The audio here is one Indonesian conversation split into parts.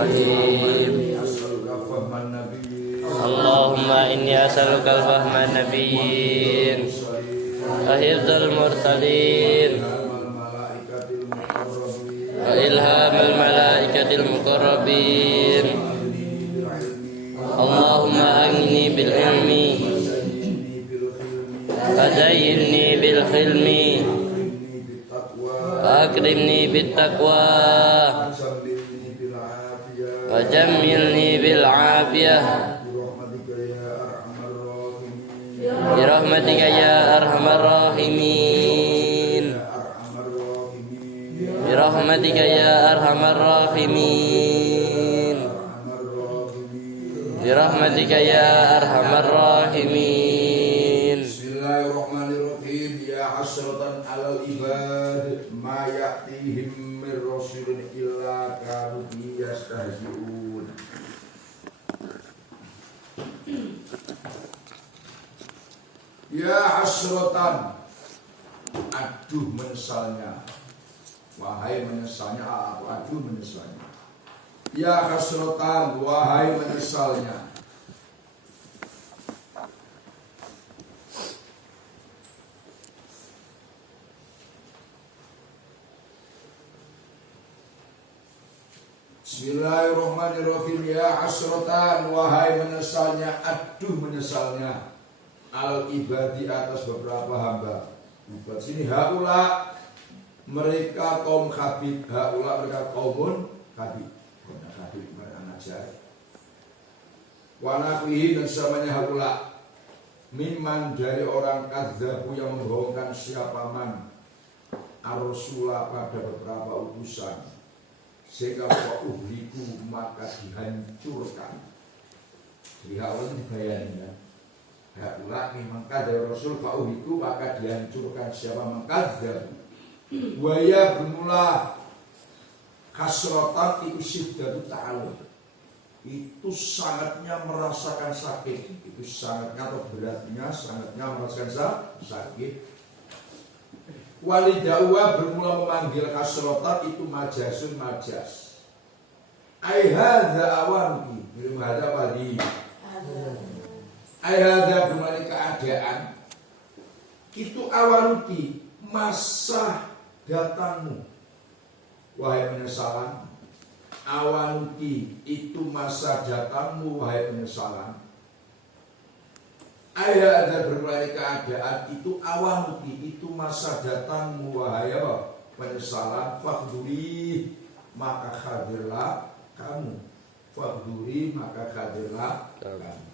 Bismillahirrahmanirrahim. Allahumma inni as'aluka al-fahma nabiyyin wa hifdzal mursalin wa ilhamal malaikatil muqarrabin. Allahumma aghnini bil ilmi wa zayyinni bil hilmi wa akrimni bit taqwa wa jammilni bil afiyah bi rahmatika ya arhamar rahimin bi rahmatika ya arhamar rahimin bi rahmatika ya arhamar rahimin. Bismillahirrahmanirrahim. Ya hasratan alal ibad ma ya'tihim min rasulin illa kanu yastahzi'un. Ya hasratan, aduh menyesalnya, wahai menyesalnya, aduh menyesalnya. Ya hasratan, wahai menyesalnya. Bismillahirrahmanirrahim. Ya hasratan, wahai menyesalnya, aduh menyesalnya, al ibadi atas beberapa hamba. Buat sini haula, mereka kaum khabib, haula mereka kaumun khabib. Khabib mereka anak jari. Wanafihi dan samanya haula, mimman dari orang kadzabu yang membohongkan siapa man ar-rasula pada beberapa utusan, sehingga uhliku maka dihancurkan. Jadi haula ini dibayani ya. Haula memang kadza rasul fa'uhiku maka dihancurkan siapa mengkadzab. Waya bermula kasratan itu syiddatu ta'alum, itu sangatnya merasakan sakit, itu sangatnya atau beratnya sangatnya merasakan sakit. Walidawa bermula memanggil kasratan itu majasun majas. Aihadza awanki belum ada wali. Aihadza bermula keadaan itu awanuki masa datangmu, wahai penyesalan. Awanuki itu masa datangmu, wahai penyesalan. Ayat ada berbagai keadaan itu awanuki itu masa datangmu, wahai penyesalan. Fakhduri maka hadirlah kamu. Fakhduri maka hadirlah kamu.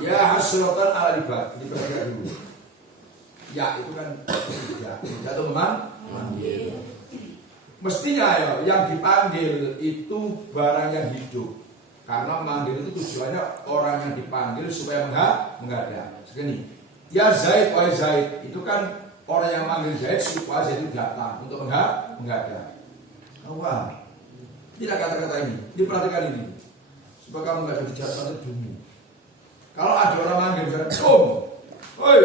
Ya hasratan ala ibad, diperhatikan dulu. Ya itu kan tidak teman manggil. Mestinya ya yang dipanggil itu barang yang hidup. Karena manggil itu tujuannya orang yang dipanggil supaya menghadap. Segini. Ya Zaid, wahai Zaid, itu kan orang yang manggil Zaid supaya Zaid itu datang untuk menghadap. Wah, tidak kata-kata ini. Diperhatikan ini. Supaya kamu nggak jadi jatuh dulu. Kalau ada orang manggil misalnya, oi,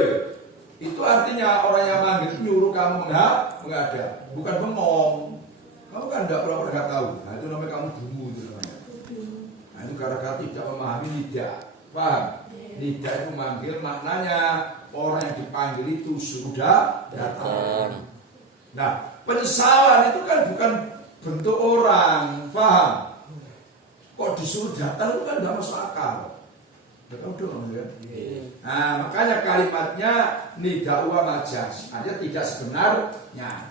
itu artinya orang yang manggil nyuruh kamu menghadap, bukan bengong. Kamu kan nggak tahu. Nah itu namanya kamu dungu itu namanya. Nah itu gara-gara tidak memahami lidah. Paham? Lidah itu manggil maknanya orang yang dipanggil itu sudah datang. Nah penyesalan itu kan bukan bentuk orang. Paham? Kok disuruh datang itu kan nggak masuk akal. Nah makanya kalimatnya nida'uwa majas, artinya tidak sebenarnya.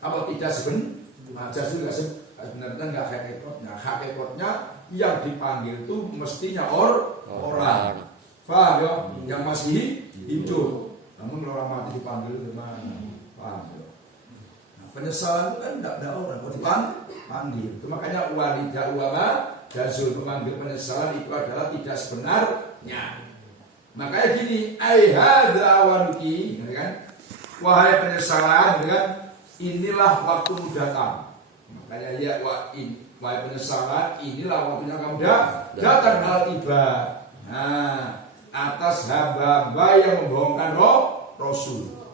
Apa tidak sebenarnya? Majas itu nggak sebenarnya, nggak hakikatnya. Hakikatnya yang dipanggil itu mestinya orang. Paham ya? Yang masih hidup. Namun orang mati dipanggil gimana? Paham ya? Nah, penyesalan itu kan tidak ada orang. Kalau dipanggil, itu makanya walida'uwa Jazul memanggil penyesalan itu adalah tidak sebenarnya. Makanya gini, aihadza awanuki, kan? Wahai penyesalan, kan? Inilah waktumu datang. Makanya ya wahai penyesalan, inilah waktunya kamu datang hal tiba. Nah, atas hamba-hamba yang membohongkan Rasul.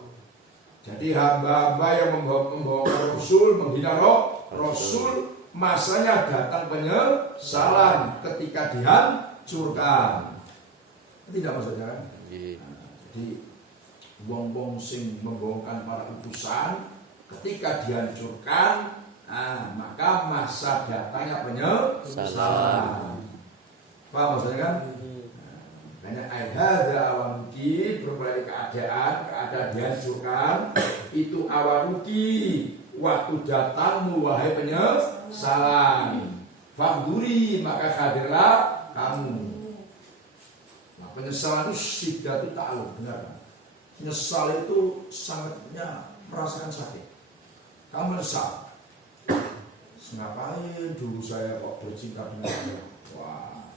Jadi hamba-hamba yang membohongkan Rasul, menghina Rasul masanya datang penyesalan ketika dihancurkan. Tidak maksudnya kan? Jadi wong-wong sing membongkar para utusan ketika dihancurkan, maka masa datangnya penyesalan. Paham maksudnya kan? Hanya ayhadza awanuki berbagai keadaan dihancurkan itu awanuki waktu datangmu wahai penyesalan. Fanduri maka hadirlah kamu. Nah, penyesalan itu syiddatul ta'alum, benar kan? Nyesal itu sangatnya merasakan sakit. Kamu menyesal. Ngapain dulu saya kok bercinta dengan dia? Wah,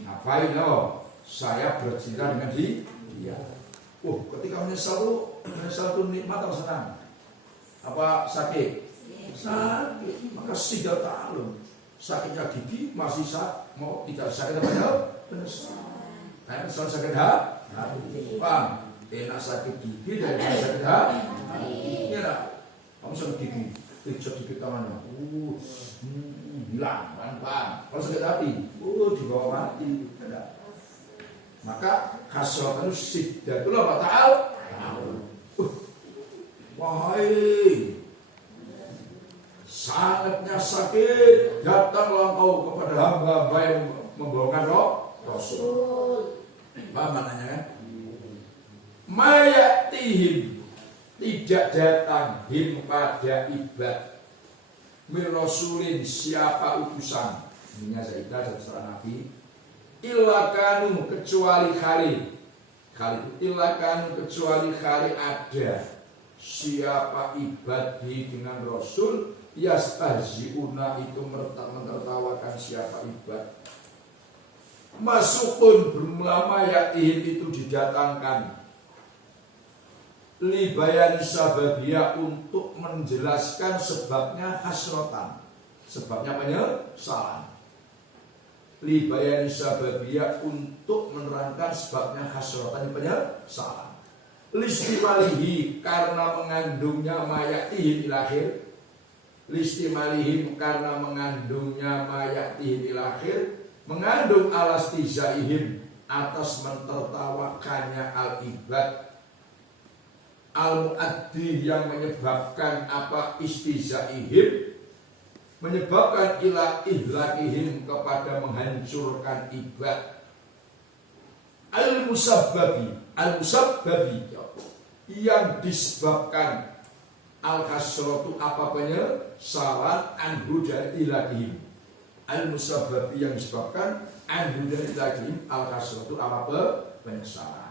ngapain loh? Saya bercinta dengan dia. Ketika menyesal itu nikmat atau senang? Apa sakit? Sakit. Maka siddatul ta'alum. Sakitnya gigi masih mau tidak sakit apa? Menyesal. Nah, menyesal sakit hati. Paham? Enak sakit gigi daripada sakit hati. Iya tak? Kamu sakit gigi, pijat di tangannya, hilang, kan? Kalau sakit hati, dibawa mati. Tidak. Maka hasratan itu syiddatul ta'alum. Wahai, sangatnya sakit datanglah kau kepada hamba-hamba yang membawakan Rasul. Apa maknanya kan? Mayatihim tidak datang him pada ibad min rasulin siapa utusan ini Zaidah dan seorang Nabi illa kanu kecuali hari illa kanu kecuali hari ada siapa ibadi dengan Rasul yastahziuna itu menertawakan siapa ibad masukun bermula mayatihim itu didatangkan libayani sababiyah untuk menjelaskan sebabnya hasrotan, sebabnya penyesalan. Libayani sababiyah untuk menerangkan sebabnya hasrotan penyesalan. Listimalihi karena mengandungnya mayatihim ilakhir. Listimalihi karena mengandungnya mayatihim ilakhir, mengandung alastizaihim atas mentertawakannya al-ibad. Al-mu'addi yang menyebabkan apa istizaihim, menyebabkan ila ihlakihim kepada menghancurkan ibad. Al-musabbabi yang disebabkan al-kasratu apa penyesalan anhu dari ihlakihim. Al-musabbabi yang disebabkan anhu dari ihlakihim al-kasratu apa penyesalan.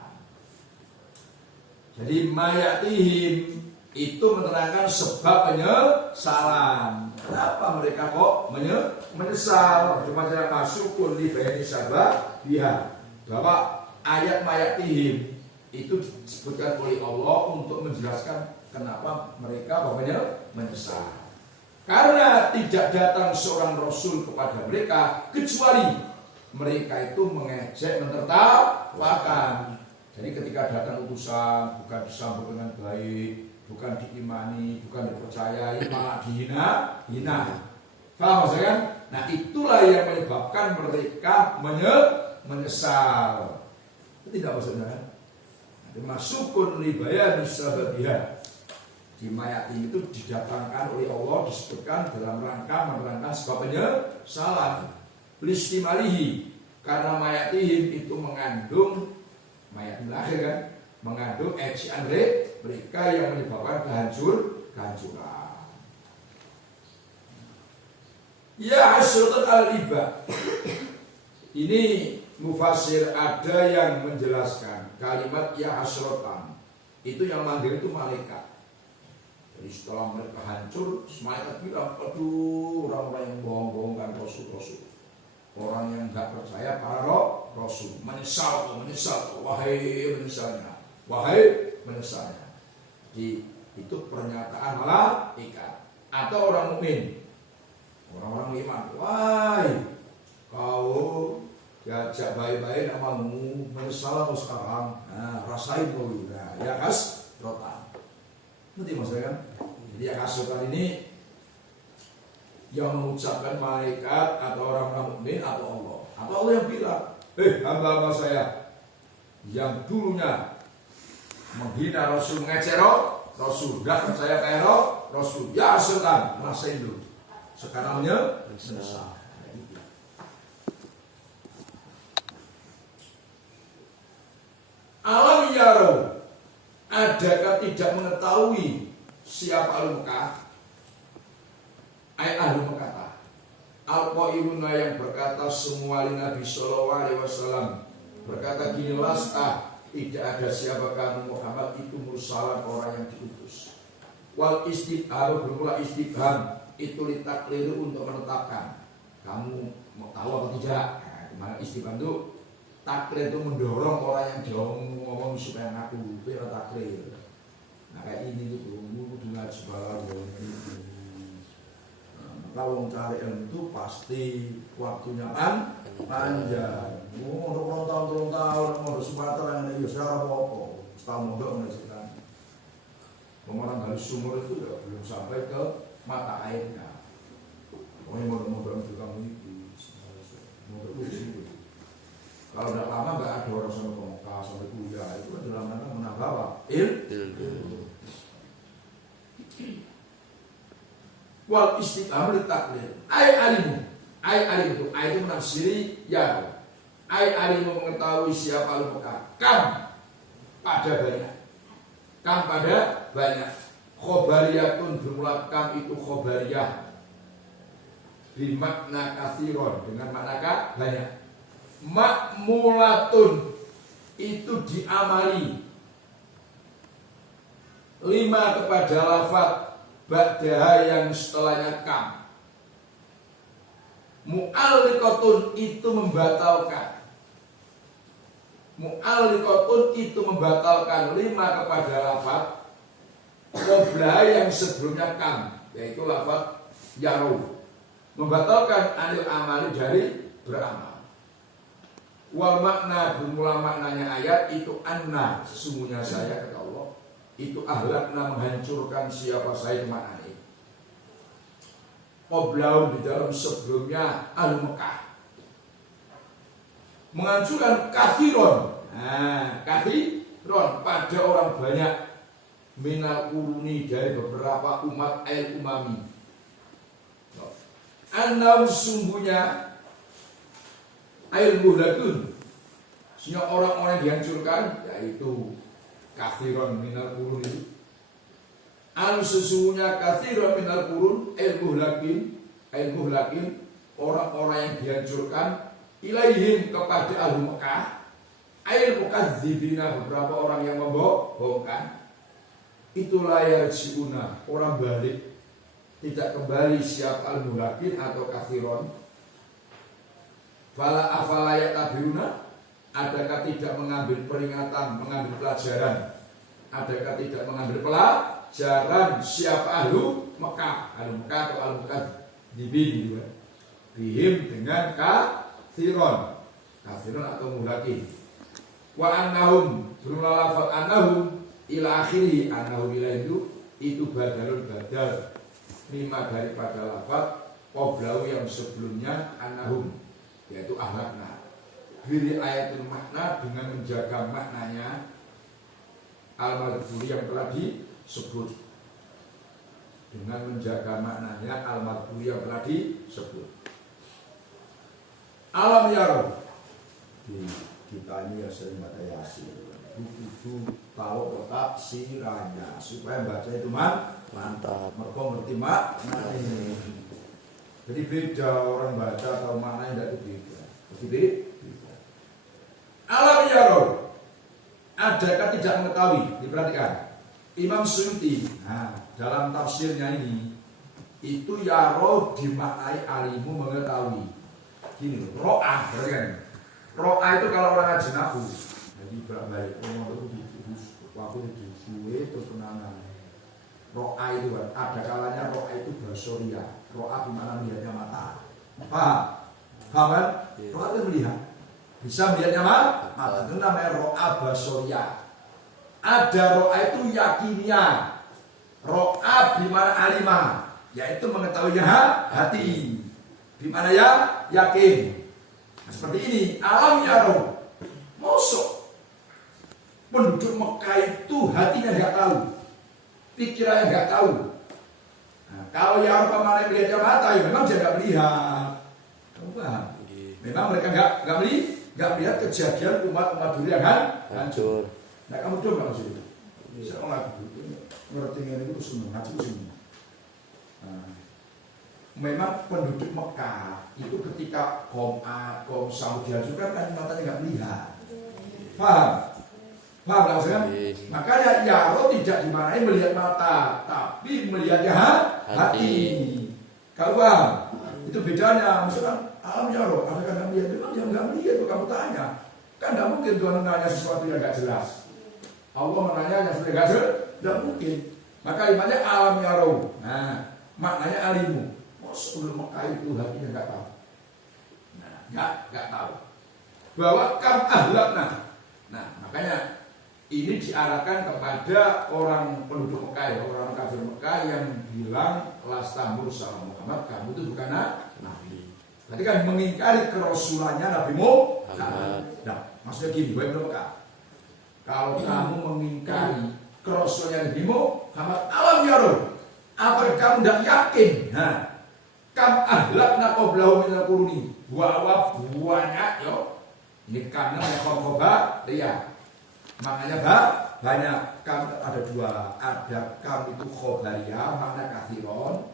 Jadi mayatihim itu menerangkan sebab penyesalan. Kenapa mereka kok menyesal? Cuma cara masukun di bayani sabah dia bahwa ayat mayatihim itu disebutkan oleh Allah untuk menjelaskan kenapa mereka menyesal. Karena tidak datang seorang Rasul kepada mereka kecuali mereka itu mengejek, mentertawakan. Jadi ketika datang utusan bukan disambut dengan baik, bukan diimani, bukan dipercayai, malah dihina. Paham maksudnya kan? Nah itulah yang menyebabkan mereka menyesal. Tidak maksudnya kan? Masukun libayani sababiyah. Di mayat ini itu didatangkan oleh Allah, disebutkan dalam rangka menerangkan sebab penyesalan. Listimalihi karena mayatihim itu mengandung mayat lahir kan, mengandung ejaan mereka yang menyebabkan kehancuran. Ya hasratan al-ibad. Ini mufasir ada yang menjelaskan kalimat ya hasratan itu yang manggil itu malaikat. Jadi setelah mereka hancur, malaikat bilang, aduh orang-orang yang bohong-bohongkan Rasul-Rasul, orang yang tidak percaya para Rasul, menyesal, wahai menyesalnya. Jadi itu pernyataan malaikat atau orang mukmin, orang-orang iman. Wahai kau diajak baik-baik amalmu, menyesal kau sekarang, rasain kau ya rotan. Nanti maksudnya kan? Jadi yang hasutan ini yang mengucapkan malaikat atau orang-orang mukmin atau Allah. Atau Allah yang bilang, hamba-hamba saya yang dulunya menghina Rasul, mengecek Rasul, gak percaya kayak Rasul, ya setan, ngerasain dulu. Sekarang menyesal. Alam yaro, adakah tidak mengetahui siapa ahli Mekah? Ahli Mekah. Al-Qailuna yang berkata semua Nabi Sallallahu Alaihi Wasallam berkata gini, lasta, tidak ada siapa kamu Muhammad itu mursalan, orang yang diutus. Wal istibham, bermula istibham itu litakliru untuk menetapkan kamu mau tahu atau tidak. Nah, dimana istibham itu taklir itu mendorong orang yang jauh ngomong supaya ngaku, biar taklir. Nah kayak ini tuh, kudu ngaji balawon. Kalau cari ilmu itu pasti waktunya panjang. Untuk tahun, mau Sumatera yang ini saya apa-apa. Setahun mondok mengajikan. Orang dari sumur itu ya belum sampai ke mata airnya. Pokoknya mondok-mondok juga ini. Mondok itu. Kalau udah lama nggak ada orang sampai ke Mekah, sampai kuliah, itu kan dalam rangka menambah apa? Ilmu. Wal istibham litaklir. Ai alimu itu, ai itu menafsiri ya. Ai alimu mengetahui siapa ahli Mekah. Kam pada banyak. Khobariyatun bermula kam itu khobariyah. Bimakna kathiron, dengan makna banyak. Makmulatun itu diamali 5 kepada lafaz ba'daha yang setelahnya kam. Mu'alliqatun itu membatalkan. Mu'alliqatun itu membatalkan 5 kepada lafaz qablaha yang sebelumnya kam, yaitu lafaz yaru. Membatalkan anil amali dari beramal. Wal makna, bermula maknanya ayat itu anna, sesungguhnya saya kata Allah itu ahlakna, menghancurkan siapa saya maknanya. Qoblau di dalam sebelumnya ahli Mekah, menghancurkan kafiron. Nah, kafiron pada orang banyak, minal kuruni dari beberapa umat ail umami. Annam sungguhnya ail muhlakun, sehingga orang-orang yang dihancurkan yaitu kathiron minal kurun itu. Sesungguhnya kathiron minal kurun ail muhlakin, orang-orang yang dihancurkan ilaihim kepada ahli Mekah, ail mukadzibina, beberapa orang yang membohongkan. Itulah yarjiuna, orang balik, tidak kembali siapa al-muhlakin atau kathiron. Fala afala yatabiuna, adakah tidak mengambil peringatan, mengambil pelajaran? Adakah tidak mengambil pelajaran siapa ahlu Mekah? Ahlu Mekah atau ahlu Mekah dibin, bihim dengan kathiron atau muhlakin. Wa annahum, bermula lafaz annahum ila akhiri, annahum ila itu badalun badal lima daripada lafaz qoblau yang sebelumnya annahum, yaitu ahlakna. Biri ayatul makna, dengan menjaga maknanya al-madhuri yang telah disebut, dengan menjaga maknanya al-madhuri yang telah disebut. Alam yaro, kita ini ya sering baca Yasin, itu tahu tetap siranya supaya baca itu mantap, mereka ngerti maknanya. Jadi beda orang baca atau maknanya tidak beda. Beda. Alam yaro, adakah tidak mengetahui? Diperhatikan Imam Suyuti, dalam tafsirnya ini itu yaro dimaknai alimu, mengetahui. Gini loh, ro'ah, kan? Ro'ah itu kalau orang ngaji nahu, jadi balik waktu itu suwe terus penangan. Ro'ah itu kan, ada kalanya ro'ah itu basoria. Ro'ah dimana melihatnya mata. Paham kan? Ro'ah itu melihat, bisa melihatnya mata. Itu namanya ro'ah basoria. Ada ro'ah itu yakinia. Ro'ah dimana alimah, yaitu mengetahuinya hati. Di mana ya? Yakin. Nah, seperti ini, alam yaro. Mosok penduduk Mekah itu hatinya nggak tahu, pikirannya nggak tahu. Nah, kalau yang pamannya melihatnya mata, ya memang dia nggak melihat. Kamu paham? Memang mereka nggak melihat kejadian umat dulu yang hancur. Nah, kamu dong nggak maksud itu? Bisa orang ngerti ini itu semua, ngaji semua. Nah, memang penduduk Mekah itu ketika kaum Ad, kaum Samud dihancurkan kan matanya nggak melihat. Paham? Paham nggak maksudnya? Makanya Yaro tidak dimaknai melihat mata, tapi melihatnya hati. Kalau paham? Itu bedanya. Misalkan alam Yaro, ada kan nggak melihat, memang dia nggak melihat. Kalau kamu tanya, kan nggak mungkin Tuhan menanya sesuatu yang nggak jelas. Allah menanya yang sudah nggak jelas, nggak mungkin. Maka imannya alam Yaro. Nah, maknanya alimu. Sebelum Mekah itu hatinya nggak tahu. Nah, nggak tahu bahwa kam ahlakna. Nah, makanya ini diarahkan kepada orang penduduk Mekah, orang kafir Mekah yang bilang lasta mursal Muhammad, kamu itu bukan nabi. Berarti kan mengingkari kerasulannya Nabi Muhammad. Nah, maksudnya gini, baik Mekah. Kalau kamu mengingkari kerasulannya Nabi Muhammad, alam yaro, apa kamu tidak yakin? Nah, kam ahlakna qablahu minal quruni, bahwa banyak yo. Ini karena khoba dia. Maknanya banyak. Kam ada dua, ada kam itu khobariyah, makna kathiron.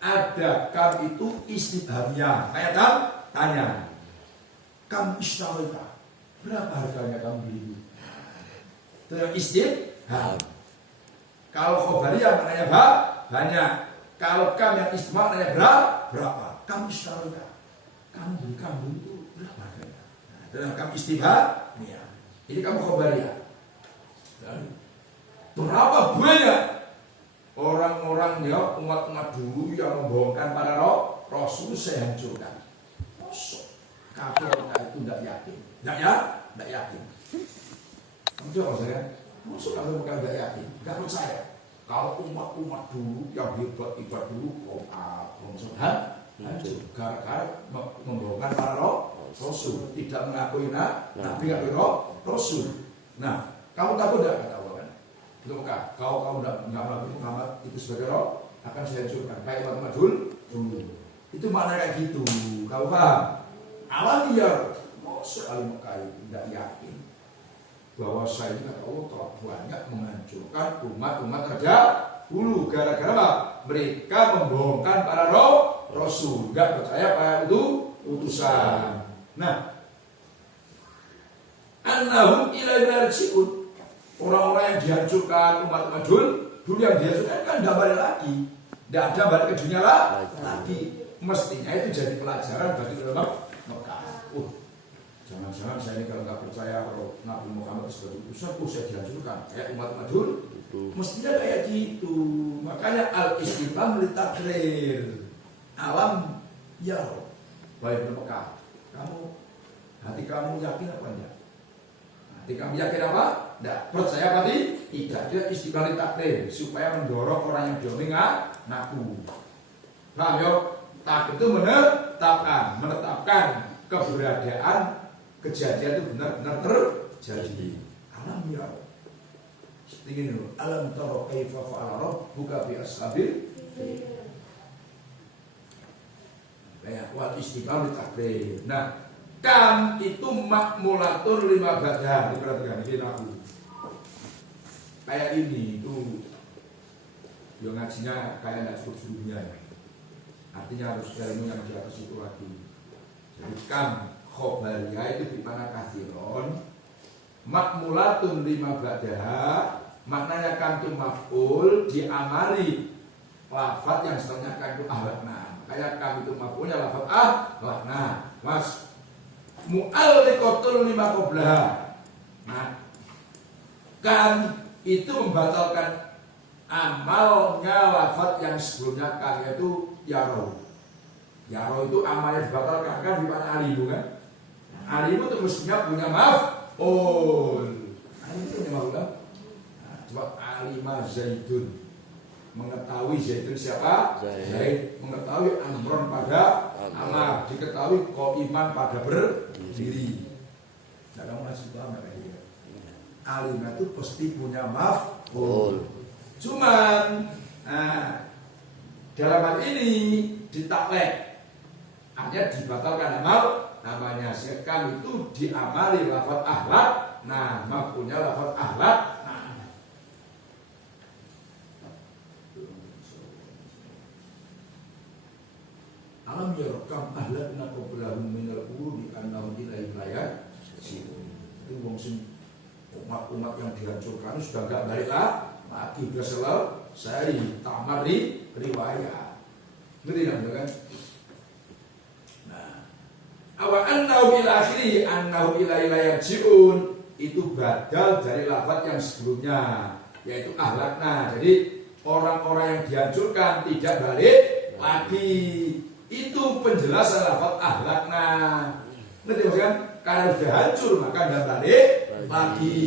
Ada kam itu istibhamiyah. Kayak tanya. Kam ishtawita, berapa harganya kamu beli? Itu yang istibham. Kalau khobariyah maknanya banyak. Kalau kam yang istimah maknanya berapa? Kamu istimah. Kamu beli kambing itu berapa harganya? Nah, dalam kamu istimah, ya. Ini kamu khobariyah. Berapa banyak orang-orang ya umat-umat dulu yang membohongkan para rasul saya hancurkan. Masuk kafir itu tidak yakin. Tidak yakin. Kamu coba saya. Masuk kafir tidak yakin. Tidak percaya. Kalau umat-umat dulu yang hebat dulu, kaum hancur gara-gara membohongkan para rasul, tidak mengakui nabi, mengakui rasul. Nah, kamu takut tidak kata Allah kan? Itu Mekah. Kalau kamu tidak mengakui Muhammad itu sebagai roh, akan saya hancurkan. Kayak umat-umat dulu. Itu makna kayak gitu. Kamu paham? Alamiah, masuk alim Mekah itu tidak yakin bahwa saya ini kata Allah telah banyak menghancurkan umat-umat terdahulu gara-gara apa? Mereka membohongkan para rasul, enggak percaya pada itu utusan. Nah, annahum ilaihi raji'un, orang-orang yang dihancurkan umat-umat dulu yang dihancurkan kan tidak balik lagi, tidak ada balik ke dunia lagi. Mestinya itu jadi pelajaran bagi ulama Mekah. Jangan-jangan saya ini kalau nggak percaya kalau Nabi Muhammad sebagai utusan, saya dihancurkan kayak umat-umat dulu. Mestinya kayak gitu. Makanya al-istimam li takrir. Alam ya baik Mekah. Hati kamu yakin apa enggak? Hati kamu yakin apa? Enggak. Percaya apa tidak? Dia istimam li takrir supaya mendorong orang yang jombing ngaku. Paham yo? Takdir itu menetapkan keberadaan kejadian itu benar-benar terjadi. Alam ya. Seperti ini loh. Alam tara kaifa fa'ala rabbuka bi ashabil fil. Kayak wal istiqam takdir. Nah, kam itu makmulatur 5 badan. Diperhatikan ini aku. Kayak ini itu. Yo ngajinya kayak enggak cukup sebelumnya. Artinya harus ilmu yang di atas itu lagi. Jadi kam khobariyah itu dimana kathiron, makmulatun 5 badaha, maknanya kan itu maf'ul diamali lafaz yang setelahnya kan itu ahlakna. Kayak kan itu maf'ulnya lafaz ahlakna. Mas mu'alliqatul 5 qoblaha. Nah, kan itu membatalkan amalnya lafaz yang sebelumnya kan, yaitu yaro. Yaro itu amalnya dibatalkan kan di mana alimu kan? Alimu itu mestinya punya maf'ul. Alimu itu punya maf'ul kan? Nah, coba alima zaidun. mengetahui Zaidun siapa? Zaid. Zaid. Mengetahui Amron pada Amar. Diketahui Qaiman pada berdiri. Nah, kamu masih paham ya kayak gitu? Alimah itu pasti punya maf'ul. Cuman, dalam hal ini ditaklek, hanya dibatalkan amal namanya. Sekam itu diamali lafaz ahlak. Nah, maf'ulnya lafaz ahlak. Alam yarakam ahlakna qablahum minal quruni annahum ilaihi la yarji'un. Itu wong sing umat-umat yang dihancurkan sudah enggak balik lagi, sudah selesai tamat riwayat. Ngerti kan? Nah, awa annahum ila akhiri annahum ilaihi la yarji'un itu badal dari lafaz yang sebelumnya, yaitu ahlakna. Jadi orang-orang yang dihancurkan tidak balik lagi. Itu penjelasan lafaz ahlakna. Ngerti kan? Karena sudah hancur maka tidak balik lagi.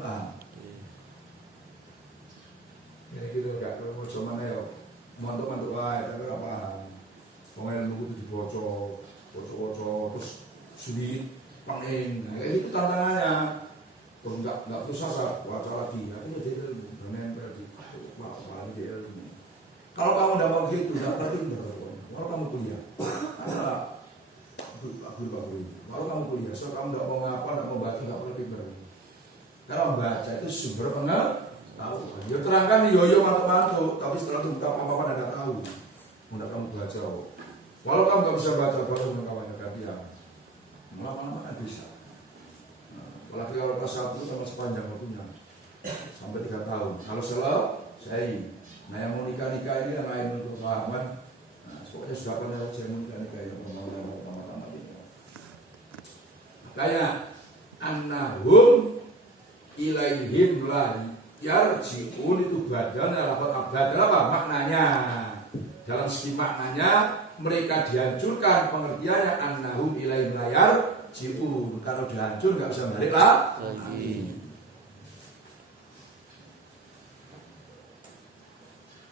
Paham? Ya gitu enggak perlu cuma ya. Mantuk-mantuk wae tapi ora paham. Wong ilmu itu dibocor, terus sulit pengen. Nah, itu tantangannya. Terus enggak terus sasar baca lagi. Nah, ini dia ilmu, nempel di wah dia ilmu. Kalau kamu udah mau gitu, enggak berarti enggak. Kalau kamu kuliah, kalau kamu kuliah, so kamu tidak mau ngapa, tidak mau baca, tidak perlu pinter. Kalau baca itu sumber pengetahuan. Ya terangkan nih, yo mantap-mantap, tapi setelah itu buka apa-apa tidak tahu. Mudah kamu baca. Walau kamu nggak bisa baca, kalau kamu gantian, lama-lama kan bisa. Apalagi kalau kelas 1 sama sepanjang waktunya, sampai 3 tahun. Kalau selesai, nah yang mau nikah-nikah ini yang lain untuk pemahaman. Pokoknya sudah pernah jamin dan kayak pertama-tama ini. Kayak annahum ilaihim la yarji'un itu badalnya apa maknanya? Dalam segi maknanya mereka dihancurkan, pengertiannya annahum ilaihim la yarji'un. Kalau dihancur nggak bisa balik lagi.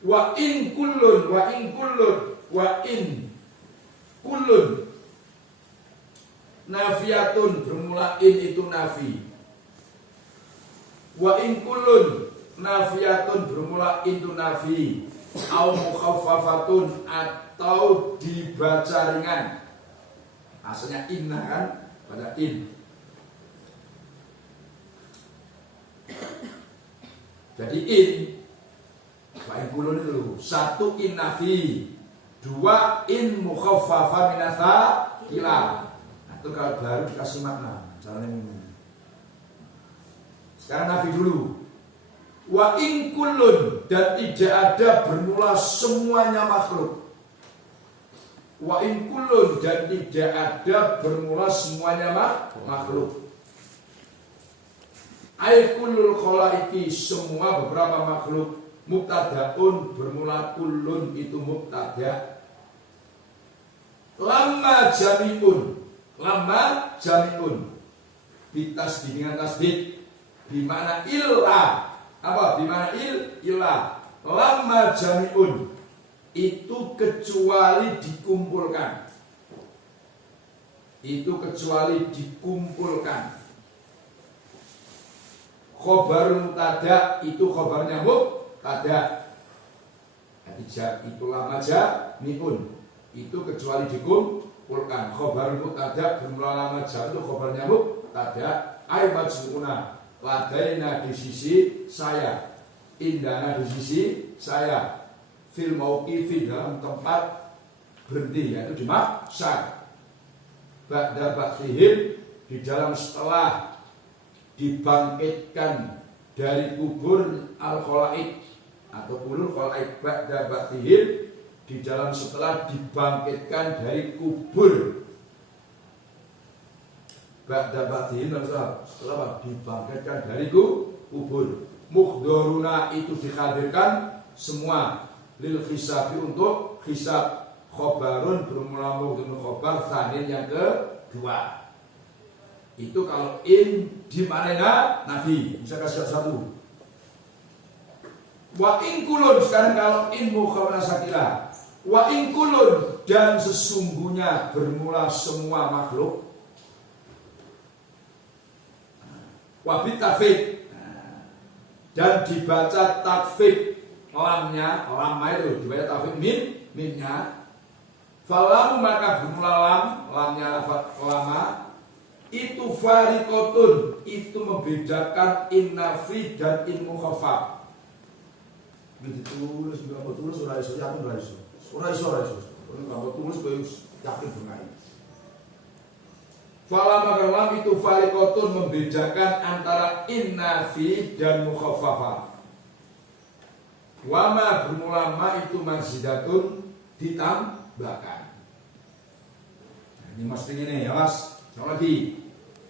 Wa in kullun nafiyatun bermula in itu nafi. Wa in kullun nafiyatun bermula in itu nafi. Au mukhaffafatun atau dibaca ringan. Asalnya inna kan pada in. Jadi in wa in kullun itu 1 in nafi, 2 in mukhaffafa minatha kila. Nah, itu kalau baru dikasih makna caranya ini. Sekarang nafi dulu. Wa in kullun dan tidak ada bermula semuanya makhluk. Wa in kullun dan tidak ada bermula semuanya makhluk. Ai kullul khalaiki semua beberapa makhluk. Mubtadaun bermula kullun itu mubtada. Lamma jami'un bitasdid dengan tasdid bimana illa apa bimana illa lamma jami'un itu kecuali dikumpulkan. Khobar mubtada itu khobarnya mubtada. Itu lama jami'un itu kecuali dikumpulkan. Khobar mubtada bermula lama jam itu khobarnya mubtada. Ai majmu'una ladaina di sisi saya, indana di sisi saya, fil mauqifi dalam tempat berhenti yaitu di mahsyar. Ba'da ba'thihim di dalam setelah dibangkitkan dari kubur al-khalaik atau kubur khalaik. Ba'da ba'thihim di dalam setelah dibangkitkan dari kubur. Ba'da ba'thihim setelah dibangkitkan dari kubur. Mukhdoruna itu dihadirkan semua. Lil khisabi untuk hisab. Khobarun bermula mukhdorun khobar tsanin yang kedua. Itu kalau in di mana nafi bisa kasih satu. Wa in kulun, sekarang kalau in mukhafafah sakila. Wa in kulun, dan sesungguhnya bermula semua makhluk. Wa bitafid, dan dibaca takfid lamnya, lama itu dibaca takfid minnya. Falamu maka bermula lamnya lama itu farikotun, itu membedakan in nafi dan in mukhafaf. Ditulis, nggak tulis, ora iso, yakin ora iso. Ora iso. Nggak tulis, kowe yakin bengai. Fala maka lam itu farikotun, membedakan antara in nafi dan mukhafafah. Wama bermula ma itu mazidatun, ditambahkan. Nah, ini maksudnya nih ya mas. Sama lagi,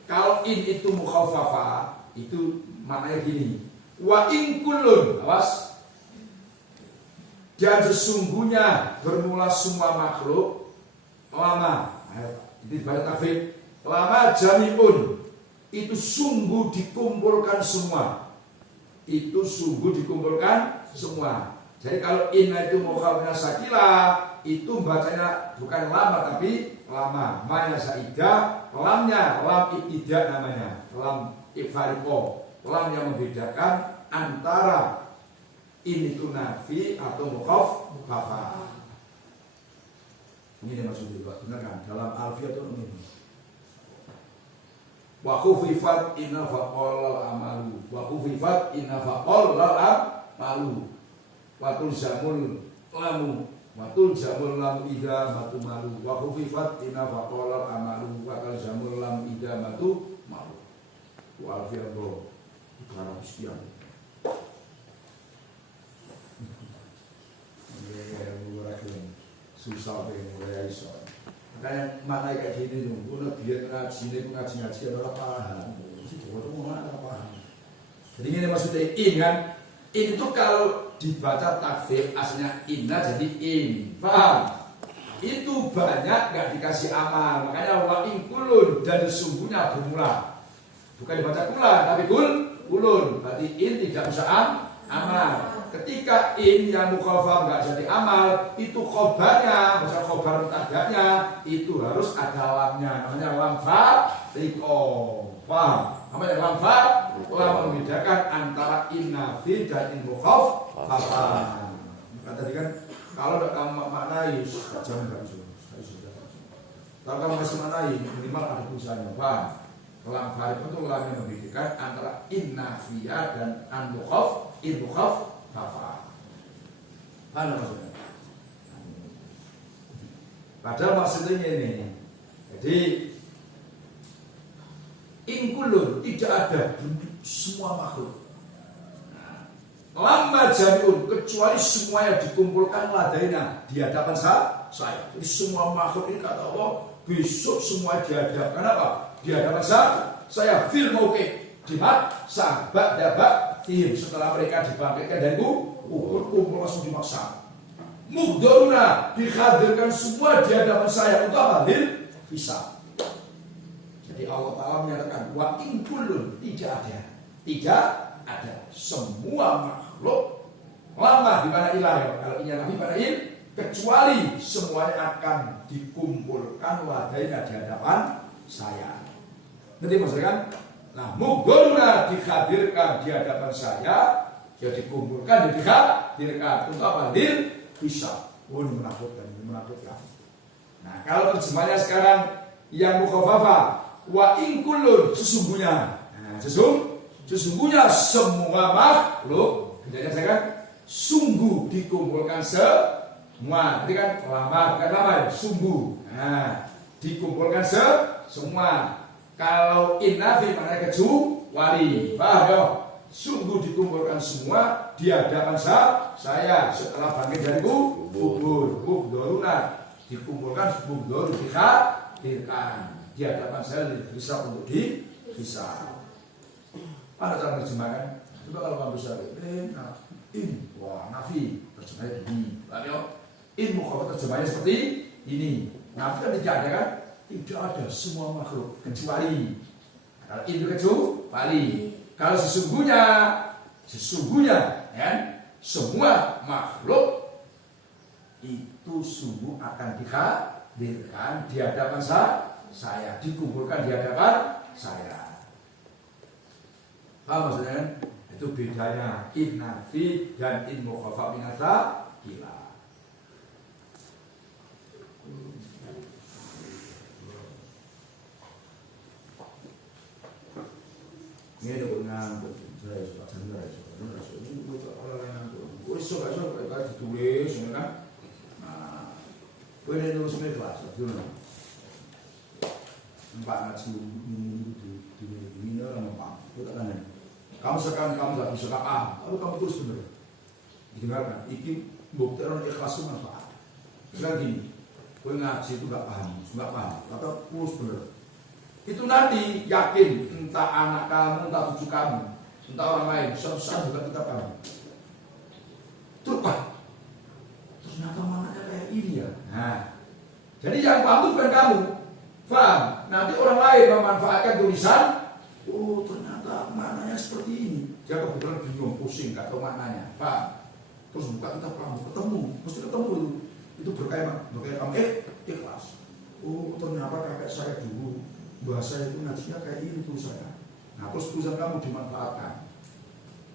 kalau in itu mukhafafah, itu maknanya gini. Wa in kullun, awas. Dan sesungguhnya bermula semua makhluk lama. Itu dibaca tafid. Lama jami'un, itu sungguh dikumpulkan semua. Itu sungguh dikumpulkan semua. Jadi kalau inna itu mukhafafah sakila, itu bacanya bukan lama tapi lama. Manya saidah, lamnya lam ibtidah namanya, lam ifariqo, lam yang membedakan antara ini itu nafi atau mukhafafah. Ini maksudnya Pak, benar kan? Dalam alfiah itu ini. Wa khufifat inna faqallal amalu. Wa khufifat inna faqallal amalu. Wa tulzamul lamu. Wa tulzamul lamu ida matu malu. Wa khufifat inna faqallal amalu. Wa tulzamul lamu ida matu malu. Wa alfiah bro. Karena sekian. Susah mulai iso. Makanya mana kayak gini tuh, gue biar ngaji adalah paham. Si Jawa tuh mana paham. Jadi ini maksudnya in kan? In itu kalau dibaca takfir aslinya inna jadi in. Paham? Itu banyak gak dikasih amal. Makanya wa in kulun, dan sesungguhnya bermula. Bukan dibaca kulan tapi kulun. Berarti in tidak bisa amal. Ketika in yang mukhafaf nggak jadi amal, itu khobarnya, misalnya khobar mutadanya, itu harus ada lamnya, namanya lam fariko. Paham? Namanya lam fariko, lam membedakan antara in nafi dan in mukhafaf. Kata tadi kan, kalau tidak kamu maknai, jangan nggak bisa. Kalau kamu masih maknai, minimal ada tulisannya. Paham? Lam fariko itu lam yang membedakan antara in nafiyah dan an mukhafaf. Apa maksudnya? Padahal maksudnya ini. Jadi inkulun tidak ada semua makhluk. Lama jamiun kecuali semuanya dikumpulkan ladaina di hadapan saya. Jadi semua makhluk ini kata Allah besok semua dihadapkan apa? Di hadapan saya fil mauqif di masa ba'da setelah mereka dibangkitkan dari kumpul langsung dimaksa. Mugdoruna dihadirkan semua di hadapan saya untuk apa? Bisa. Jadi Allah Ta'ala menyatakan wa in kullun, tidak ada semua makhluk lama di mana ilah ya. Kalau ini nabi pada kecuali semuanya akan dikumpulkan wadainya di hadapan saya. Nanti maksudnya kan? Nah, mugdoruna dihadirkan di hadapan saya, ya dikumpulkan, dihadirkan untuk apa? Bisa. Oh, ini menakutkan. Nah, kalau terjemahnya sekarang yang mukhafafah, wa in kullun, sesungguhnya. Nah, sesungguhnya semua makhluk, bedanya saya kan, sungguh dikumpulkan semua. Jadi kan lama, bukan lama ya, sungguh. Nah, dikumpulkan semua. Kalau innafi maknanya kecuali, paham ya? Sungguh dikumpulkan semua di hadapan saya setelah bangkit dari kubur. Mugdoruna dikumpulkan, mugdor dihadirkan di hadapan saya bisa untuk dihisab. Mana cara terjemahkan? Coba kalau kamu bisa in, wah nafi terjemahnya ini, paham ya? In mukhafafah terjemahnya seperti ini. Nafi kan tidak ada kan? Tidak ada semua makhluk kecuali. Kalau itu kecuali. Kalau sesungguhnya kan semua makhluk itu sungguh akan dihadirkan di hadapan saya, dikumpulkan di hadapan saya. Paham maksudnya kan? Itu bedanya in-nafi dan in-mukhafa minata gila. Ini ada ngangkut, saya suka sendiri, ini buat orang yang ngangkut. Gue suka kayak ditulis, kan? Nah, gue ini nulis ini kelas, dulu. Empat ngaji ini orang empat, gue tak tanya. Kamu sekarang kamu nggak bisa paham, lalu kamu tulis bener. Didengarkan, iki bukti orang ikhlas itu manfaat. Sekarang gini, gue ngaji itu nggak paham, kata tulis bener. Itu nanti yakin entah anak kamu, entah cucu kamu, entah orang lain, susah juga kita paham. Terus ternyata maknanya kayak ini ya. Nah, jadi yang paham itu bukan kamu, paham. Nanti orang lain memanfaatkan tulisan, oh ternyata maknanya seperti ini. Dia kebetulan bingung, pusing, nggak tahu maknanya, paham. Terus buka kita paham, mesti ketemu itu berkaitan kamu ikhlas. Oh ternyata kakek saya dulu bahasa itu ngajinya kayak ini tulisannya. Nah terus tulisan kamu dimanfaatkan.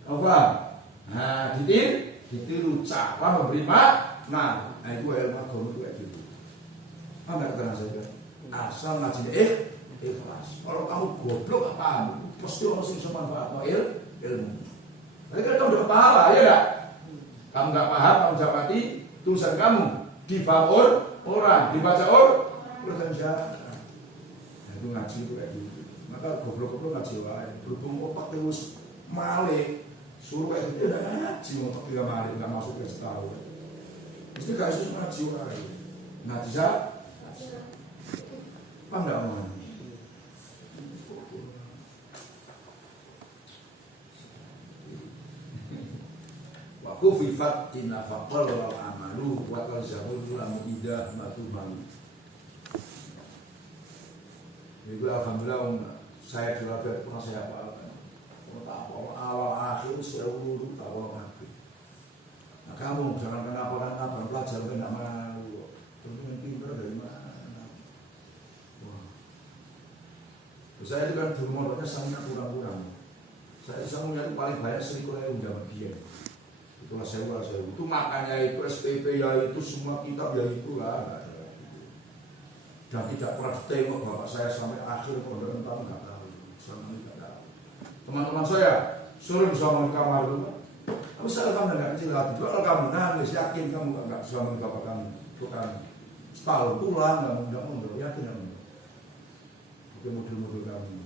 Apa? Nah ditiru cara memberi makna. Nah itu ilmu agama itu kayak gitu. Nggak tenang saja. Asal ngajinya ikhlas. Kalau kamu goblok apa? Pasti orang sih bisa manfaat ilmu. Tapi kan kamu udah pahala ya nggak? Kamu nggak paham, kamu dapati tulisan kamu dipaham orang, dibaca orang dan itu ngaji itu kayak gitu. Maka goblok-goblok ngaji wae. Berhubung otak terus malik, suruh kayak gitu ya ngaji otak dia malik enggak masuk ke setahun. Mesti gak iso ngaji wae. Ngaji za? Paham enggak mau? Wa khufifat tinafaqal wal amalu wa talzamul lam idah matubang. Jadi alhamdulillah saya belajar pernah saya hafalkan. Awal akhir seluruh awal akhir. Nah kamu jangan kenapa belajar tidak malu. Kamu pintar dari mana? Wah. Saya itu kan dulu modalnya sangat kurang-kurang. Saya samunya itu paling banyak seribu yang udah dia. Itulah saya. Itu makanya itu SPP ya itu semua kitab ya itulah. Dan tidak pernah tengok bapak saya sampai akhir pondok entah nggak tahu, selama ini nggak tahu. Teman-teman saya suruh bersama di kamar itu, tapi saya kamu nggak kecil hati. Kalau kamu nangis yakin kamu nggak bersama di bapak kamu, bukan setahun pulang nggak mundur, yakin kamu. Oke modul kamu,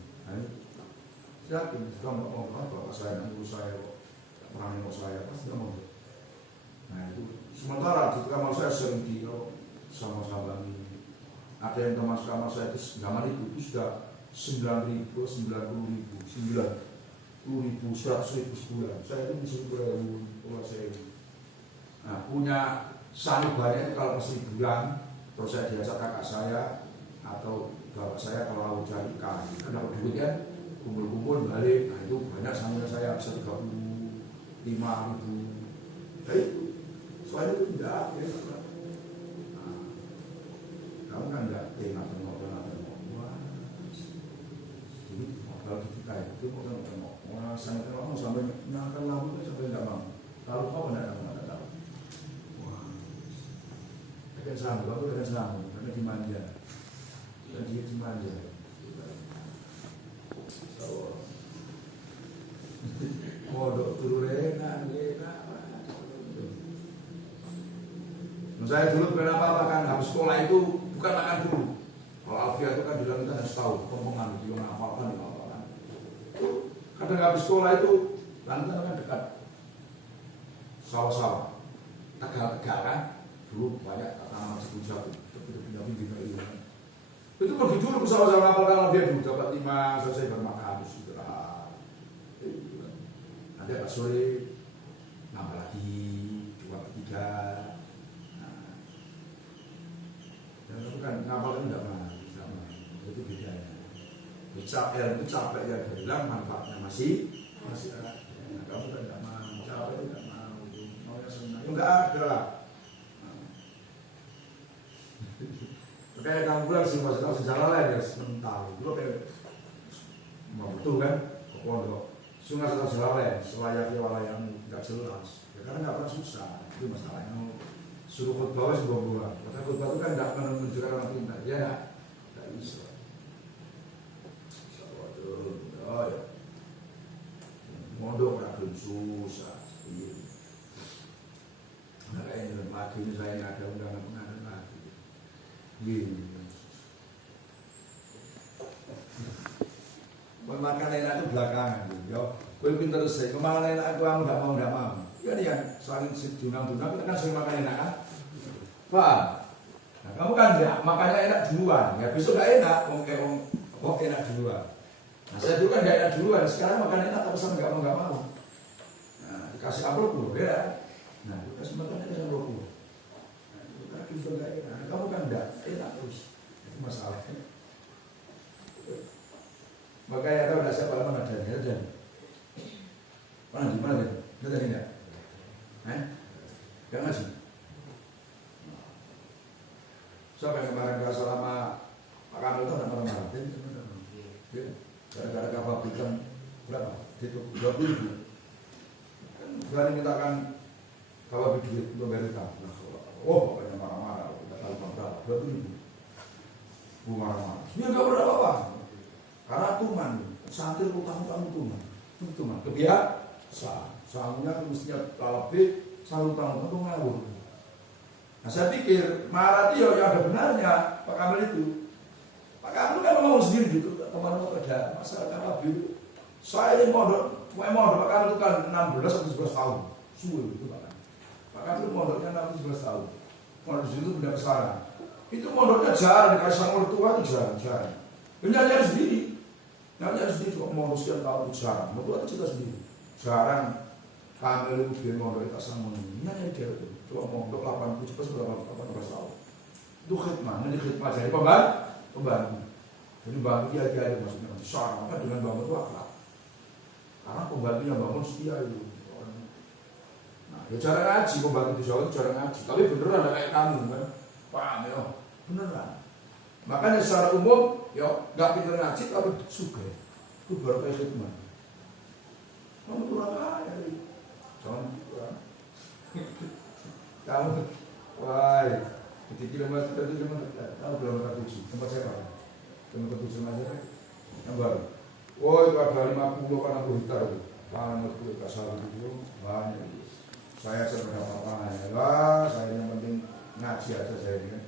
yakin kamu nggak mau bapak saya nunggu saya kok, orang yang mau saya pasti nggak mau. Nah itu sementara di kamar saya sering di sama-sama ini. Ada yang teman kamar saya itu zaman itu sudah 9.000, 90.000, 90.000, 100.000 sebulan. Saya itu bisa pulang saya. Nah punya sanubarinya itu kalau pas liburan, terus saya diajak kakak saya atau bapak saya kalau mau cari ikan, kan dapat duit kan, kumpul-kumpul balik. Nah itu banyak sanunya saya bisa 35.000. Jadi soalnya itu tidak ya. Kamu kan enggak tengok. Wah. Jadi kalau kita itu mau tengok. Wah, sampai tengok sampai nyalakan lampu sampai enggak mau. Kalau kau enggak tahu. Wah. Akan sambung, karena dimanja. Dan dia dimanja. So. Modok turun enak. Saya dulu kenapa makan habis sekolah itu bukan makan dulu. Kalau Alfia itu kan bilang kita harus tahu omongan dia ngapalkan. Kadang habis sekolah itu Banten kan dekat sawah-sawah, Tegal kan dulu banyak tanaman jagung pindah-pindah itu pergi dulu ke sawah-sawah ngapalkan Alfia dulu dapat 5 selesai bermakan habis istirahat. Nanti pas sore nambah lagi 2, 3. Kan ngapal kan tidak mau, itu bedanya. Ilmu capek yang hilang manfaatnya masih ada. Nah, kamu kan tidak mau, capek tidak mau. sunnah. Enggak ada lah. Kayak kamu bilang sih maksudnya sejarah lain ya mental. Dulu kayak mau betul kan? Pondok. Sungai atau sejarah lain selayaknya walayan nggak jelas. Ya karena nggak pernah susah. Itu masalahnya. Suruh khutbah sebuah bulan. Karena khutbah itu kan nggak menunjukkan orang pintar. Ya nggak bisa. Oh ya. Mondok nggak belum susah. Nah kayaknya lagi ini saya nggak ada undangan pengaruh lagi. Gini. Makan enak itu belakangan, yo. Kue pintar sih, makan enak aku nggak mau. Ya ini yang saling junang-junang kita kan sering makan enak kan? Paham? Nah kamu kan enggak, makannya enak duluan. Ya besok nggak enak, kok enak duluan. Nah saya dulu kan nggak enak duluan, sekarang makan enak tapi sama nggak mau. Nah dikasih amplop loh, ya. Nah dikasih makan enak amplop loh. Nah itu nggak enak. Kamu kan enggak enak terus. Itu masalahnya. Makanya tahu tidak siapa mana ada. Mana di mana dia? Ada tidak? Yang ngaji. Siapa yang kemarin kalau selama Pak Kamil itu ada marah-marah? Gara-gara kapal hitam berapa? Itu 20.000. Kan berani mintakan kapal duit untuk bayar utang. Oh, pokoknya marah-marah. Tidak tahu berapa? 20.000. Bu marah-marah. Dia nggak berapa-apa. Karena tuman, santri utang tuman. Kebiasaan. Soalnya mestinya lebih selalu utang itu ngawur. Nah saya pikir marah dia yang ada benarnya Pak Kamil itu. Pak Kamil kan ngomong sendiri gitu, teman-teman ada masyarakat Nabi. Saya ini mondok Pak Kamil itu kan 16 atau 11 tahun. Suwe itu Pak Kamil. Pak Kamil mondoknya 11 tahun. Mondok di situ benda sekarang. Itu mondoknya jarang dikasih sama orang tua itu jarang. Penyanyi sendiri. Nanya sendiri kok mau sekian tahun itu jarang, mau itu cerita sendiri. Jarang Kamil itu biar mondok itu sama ini. Nanya dia itu, coba mondok 8 tahun. Itu khidmah, ini khidmah jadi pembantu. Jadi bantu dia ada maksudnya. Sarang kan dengan bangun itu akhlak. Karena pembantunya bangun setia itu. Nah, ya cara ngaji pembantu di Jawa itu cara ngaji. Tapi beneran ada kayak kamu kan, paham ya? Beneran. Makanya secara umum, ya nggak pintar ngaji tapi suka. Itu baru kayak khidmah. Kamu kurang aja, jangan kurang. Kamu, wah, di kilometer tahu kilometer 7, tempat saya pak. Kilometer 7 aja kan, yang baru. Oh itu ada 50 kan 60 hektar itu. Tanah itu tak salah itu banyak. Saya berapa apa lah, saya yang penting ngaji aja saya ini kan.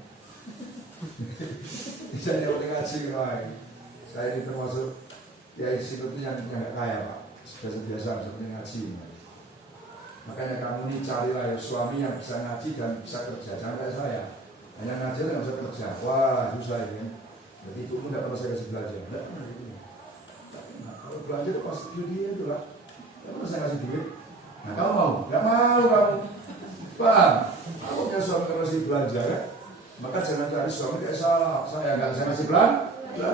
Saya yang penting ngaji kan. Saya ini termasuk ya itu yang nggak kaya pak. Biasa seperti ngaji. Makanya kamu ini carilah ya, suami yang bisa ngaji dan bisa kerja. Jangan kayak saya. Hanya ngaji dan bisa kerja. Wah susah ini. Jadi itu pun tidak pernah saya kasih belajar. Tidak pernah gitu. Nah, kalau belajar itu pasti dia itu lah. Tidak pernah saya kasih duit. Nah kamu mau? Tidak mau kamu. Paham? Aku punya suami kalau kasih belanja kan. Maka jangan cari suami kayak saya nggak bisa kasih belanja. Saya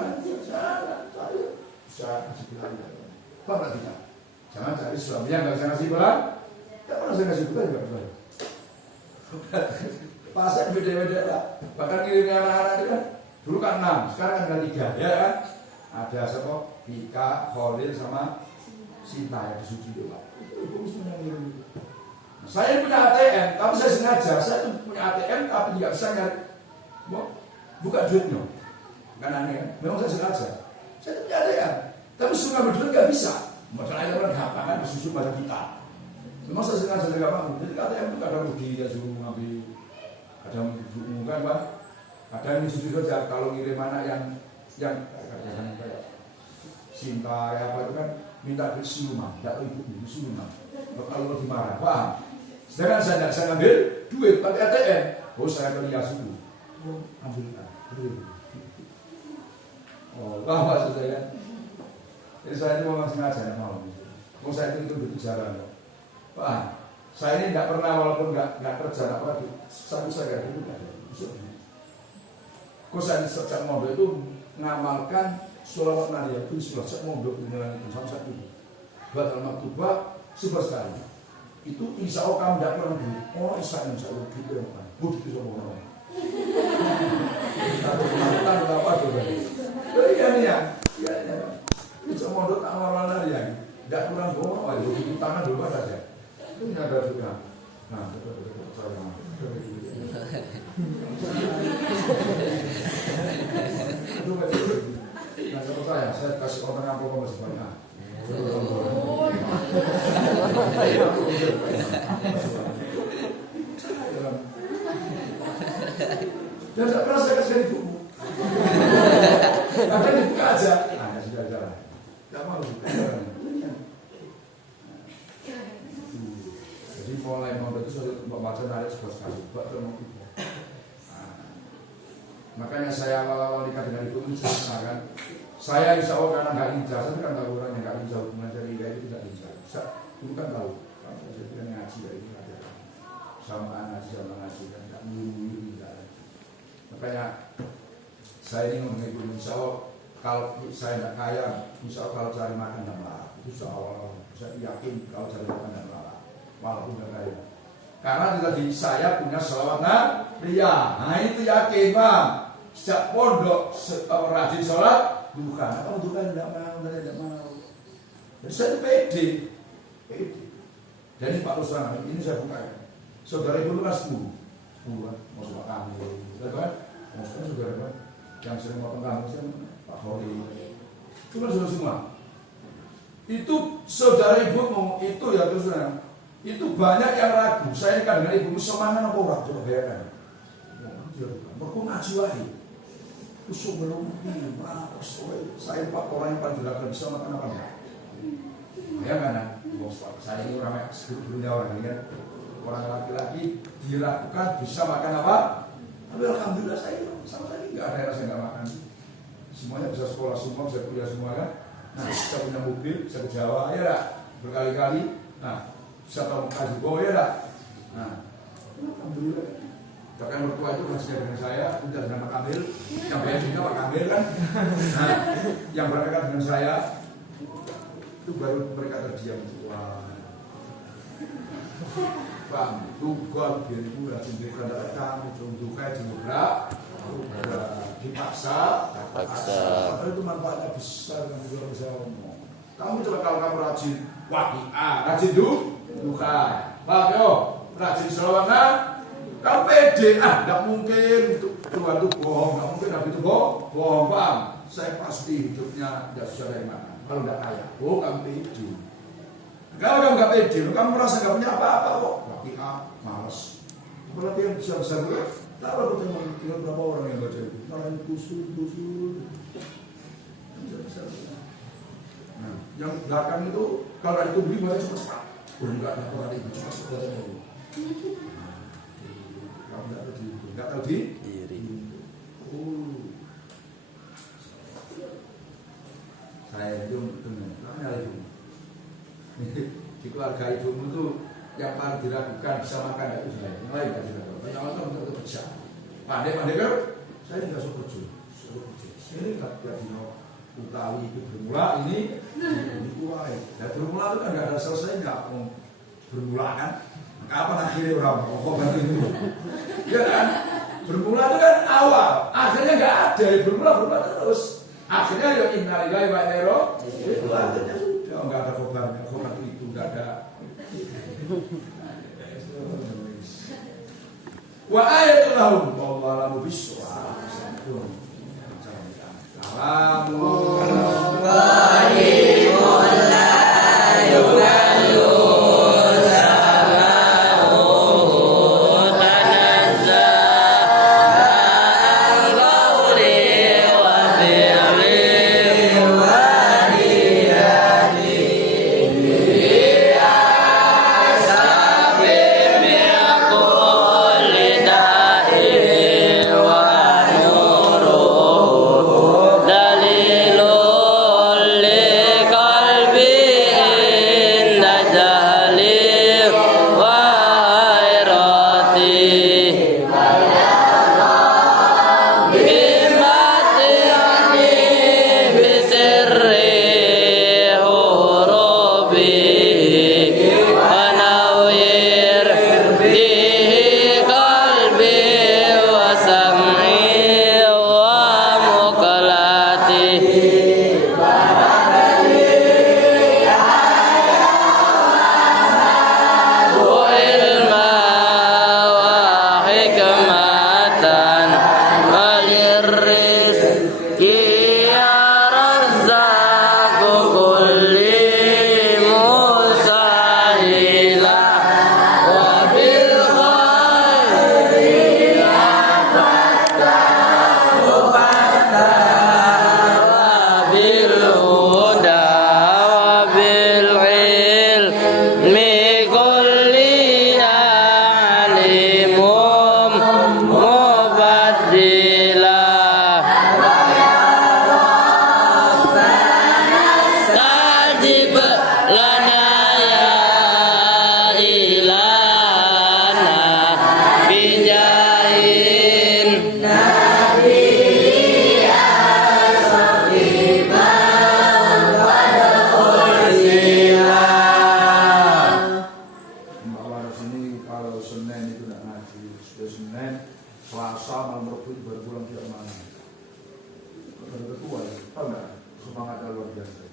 bisa kasih belanja. Paham nggak tidak? Jangan cari suami yang nggak bisa kasih belanja. Tidak pernah saya kasih belanja juga belanja. Pasang beda-beda lah. Bahkan kirimnya anak-anak itu kan. Dulu kan 6, sekarang kan ada 3, ya kan? Ada siapa? Vika, Khalil, sama Sinta yang disuci itu Pak. Itu mesti mengirim itu. Nah, saya punya ATM, tapi saya sengaja. Saya tuh punya ATM, tapi tidak bisa nyari. Buka duitnya. Kan aneh kan? Memang saya sengaja. Saya tuh punya ATM, tapi suka berduit nggak bisa. Masalahnya orang gampang kan disusu pada kita. Memang saya sengaja nggak mau. Jadi ATM itu kadang rugi, ya suruh ngambil. Kadang kan Pak. Ada yang jujur saja kalau ngirim anak yang kayak Sinta ya apa itu kan minta duit siluman, tidak ibu ini siluman. Kalau dimarah, paham? Sedangkan saya tidak bisa ngambil duit pakai ATM, saya ke Lias itu, ambilkan. Oh, paham maksud saya? Jadi saya itu memang sengaja mau. Mau saya itu berbicara, paham? Saya ini tidak pernah walaupun nggak kerja apa lagi, satu saya itu tidak ada. Kau saya sejak mondok itu ngamalkan sholawat Nabi Yaakob sejak mondok di Nilai itu sama satu. Buat al-maktubah 11 kali. itu insya Allah kamu tidak kurang duit. Oh insya Allah gitu ya kan. Bukti semua orang. Atau melakukan apa juga. Iya nih ya. Iya ya. Bisa mondok awal-awal ya. Tidak kurang bohong. Oh itu tangan dulu saja. Itu nyadar juga. Nah, betul saya. Itu betul. Nah, kalau saya kasih orang yang pokok masih banyak. Dan tak pernah saya kasih ibumu. Ada dibuka aja. Nah, ya sudah jalan. Tidak mau jalan. Jadi mulai mau itu sudah membaca narik sebuah sekali. Makanya saya awal-awal nikah dengan ibu menceritakan, saya insya Allah karena nggak lincah, saya kan tahu orang yang nggak lincah hubungan dari dia itu tidak lincah. Dulu kan tahu, kalau saya kan ngaji dari ini ada sama ngaji kan nggak nguru tidak. Makanya saya ini ngomong ibu insya Allah kalau saya nggak kaya, insya Allah kalau cari makan dan larat itu seawal saya yakin kalau cari makan dan larat walaupun nggak kaya. Karena tadi saya punya sholawat Nabiya, nah itu yakin bang. Sejak pondok rajin sholat, bukan. Kamu bukan tidak mau. Jadi saya pede. Jadi Pak Ruslan ini saya buka ya. Saudara ibu kan 10 mau suka kami, kan? Mau suka saudara kan? Yang sering potong kami saya Pak Khori. Itu kan saudara semua. Itu saudara ibumu itu ya terus terang. Itu banyak yang ragu. Saya kan dengan ibumu semangat apa orang coba bayangkan. Mereka ngaji wahi. Usuk belum saya Pak orang yang paling tidak bisa makan apa enggak? Ya kan? Saya ini orang sebelumnya orang ini kan orang laki-laki dilakukan bisa makan apa? Tapi alhamdulillah saya sama saya nggak ada yang saya nggak makan. Semuanya bisa sekolah semua, bisa kuliah semua kan. Nah, bisa punya mobil, bisa ke Jawa ya lah berkali-kali. Nah, bisa tahu kaji boy ya lah. Nah, alhamdulillah. Bahkan mertua itu masih dengan saya, tidak dengan Pak Kamil, yang bayar juga Pak Kamil kan. Nah, yang berangkat dengan saya itu baru mereka terdiam. Wah, bang, tugas biarku lah sendiri ada kamu, contohnya juga dipaksa. Tapi itu manfaatnya besar kan juga bisa ngomong. Kamu coba kalau kamu rajin rajin duka, bang yo, rajin sholawat. Kamu pede, tidak mungkin Tuhan itu bohong, tidak mungkin Nabi itu bohong, paham? Saya pasti hidupnya tidak susah dari mana. Kalau tidak kaya, kamu pede. Kalau kamu nggak pede, kamu merasa nggak punya apa-apa kok. Tapi malas. Apalagi yang besar-besar itu, tahu aku tinggal berapa orang yang baca itu? Malah yang kusur. Besar-besar. Nah, yang belakang itu kalau itu beli malah cepat. Enggak ada orang itu cepat itu. Enggak tahu diri. Saya itu teman, namanya ibu. Di keluarga ibumu itu yang paling diragukan bisa makan itu saya. Yang lain tidak diragukan. Banyak orang untuk kerja. Pandai kan? Saya tidak suka kerja. Ini tidak dino utawi itu bermula ini kuai. Dan bermula itu kan nggak ada selesainya. Bermula kan? Kapan akhirnya orang bantu itu? Ya kan? Bermula itu kan awal, akhirnya nggak ada. Bermula terus. Akhirnya ya innalillahi wa inna ilaihi raji'un. Itu akhirnya sudah nggak ada khobarnya. Khobar itu nggak ada. Wa ayatul lahum wallahu a'lamu bissawab. wa Sudah Senin, Selasa, malam Rabu baru pulang tidak mana. Ketua ya, tahu nggak? Semangatnya luar biasa.